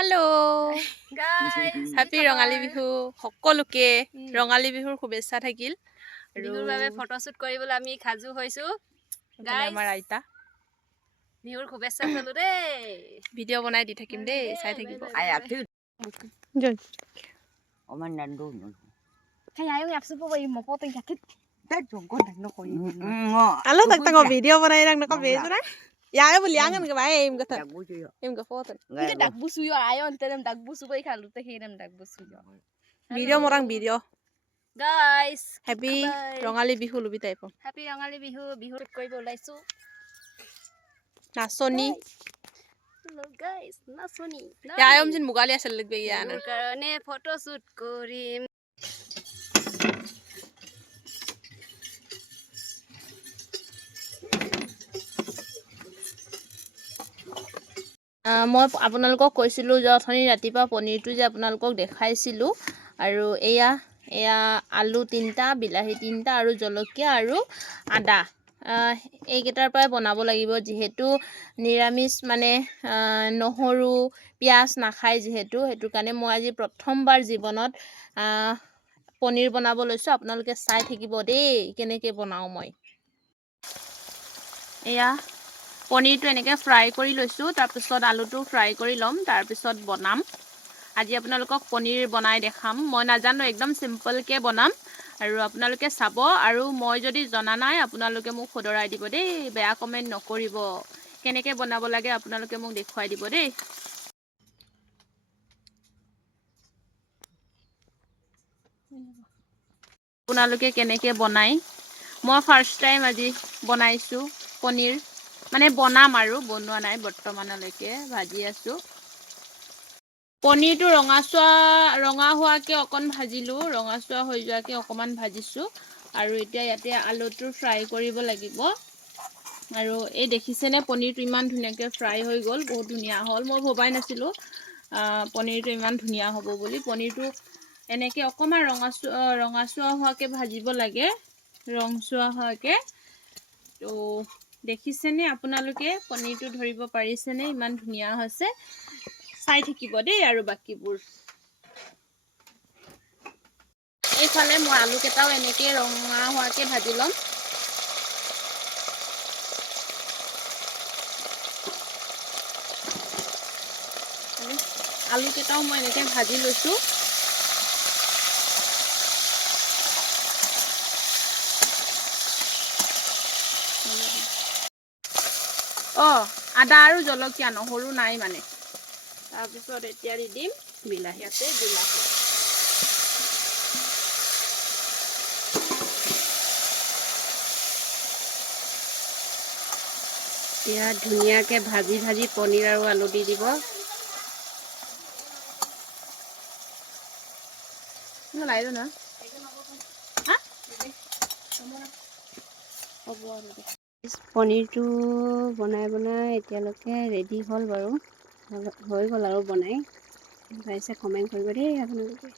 hello guys happy Rongali Bihu সকলোকে ৰঙালী বিহুৰ শুভেচ্ছা থাকিল বিহুৰ বাবে ফটোশুট কৰিবলৈ আমি খাজু হৈছো গাইস আমাৰ আইতা বিহুৰ শুভেচ্ছা চলো দে ভিডিঅ' বনাই দি থাকিম দে চাই থাকিব আয়াতি জয় oman nando খাই আয়ো আপসুপ বই মপতে গাকিত tak jongkon tak no koi alo tak tang video বনাই রাখ নক বেজ না ইয়াই বলি আঙ্গন কে ভাই এম কথা এম কে photo ini dak busu yo ayo antenem dak busu boi khalu te hirem dak busu yo video' মৰাং video' guys happy Rongali Bihu লুবি টাইপ হেপি ৰঙালী বিহু বিহুত কৰিব ওলাইছো নাচনি গাইস নাচনি ইয়ায়ম জিন মুগালি আছিল লাগবে ইয়ান কাৰণে ফটোশুট কৰিম মই আপোনালোকক কৈছিলোঁ যে অথনি ৰাতিপুৱা পনীৰটো যে আপোনালোকক দেখাইছিলোঁ আৰু এয়া আলু 3টা বিলাহী 3টা আৰু জলকীয়া আৰু আদা এইকেইটাৰ পৰাই বনাব লাগিব যিহেতু নিৰামিষ মানে নহৰু পিঁয়াজ নাখায় যিহেতু সেইটো কাৰণে মই আজি প্ৰথমবাৰ জীৱনত পনীৰ বনাব লৈছোঁ আপোনালোকে চাই থাকিব দেই কেনেকৈ বনাওঁ মই এয়া পনীৰটো এনেকৈ ফ্ৰাই কৰি লৈছোঁ তাৰপিছত আলুটো ফ্ৰাই কৰি ল'ম তাৰপিছত বনাম আজি আপোনালোকক পনীৰ বনাই দেখাম মই নাজানো একদম চিম্পলকৈ বনাম আৰু আপোনালোকে চাব আৰু মই যদি জনা নাই আপোনালোকে মোক শুধৰাই দিব দেই বেয়া কমেণ্ট নকৰিব কেনেকৈ বনাব লাগে আপোনালোকে মোক দেখুৱাই দিব দেই আপোনালোকে কেনেকৈ বনাই মই ফাৰ্ষ্ট টাইম আজি বনাইছোঁ পনীৰ মানে বনাম আৰু বনোৱা নাই বৰ্তমানলৈকে ভাজি আছোঁ পনীৰটো ৰঙা হোৱাকৈ অকণ ভাজিলোঁ ৰঙাচুৱা হৈ যোৱাকৈ অকণমান ভাজিছোঁ আৰু এতিয়া ইয়াতে আলুটো ফ্ৰাই কৰিব লাগিব আৰু এই দেখিছেনে পনীৰটো ইমান ধুনীয়াকৈ ফ্ৰাই হৈ গ'ল বহুত ধুনীয়া হ'ল মই ভবাই নাছিলোঁ পনীৰটো ইমান ধুনীয়া হ'ব বুলি পনীৰটো এনেকৈ অকণমান ৰঙাচুৱা হোৱাকৈ ভাজিব লাগে ৰংচুৱা হোৱাকৈ তো দেখিছেনে আপোনালোকে পনীৰটো ধৰিব পাৰিছেনে ইমান ধুনীয়া হৈছে চাই থাকিব দেই আৰু বাকিবোৰ এইফালে মই আলু কেইটাও এনেকৈ ৰঙা হোৱাকৈ ভাজি ল'ম আলু কেইটাও মই এনেকৈ ভাজি লৈছোঁ আদা আৰু জলকীয়া নহৰু নাই মানে তাৰপিছত এতিয়া দি দিম বিলাহী এতিয়া ধুনীয়াকৈ ভাজি পনীৰ আৰু আলু দি দিব লাইলো না পনীৰটো বনাই এতিয়ালৈকে ৰেডি হ'ল বাৰু হৈ গ'ল আৰু বনাই পাইছে কমেণ্ট কৰিব দেই আপোনালোকে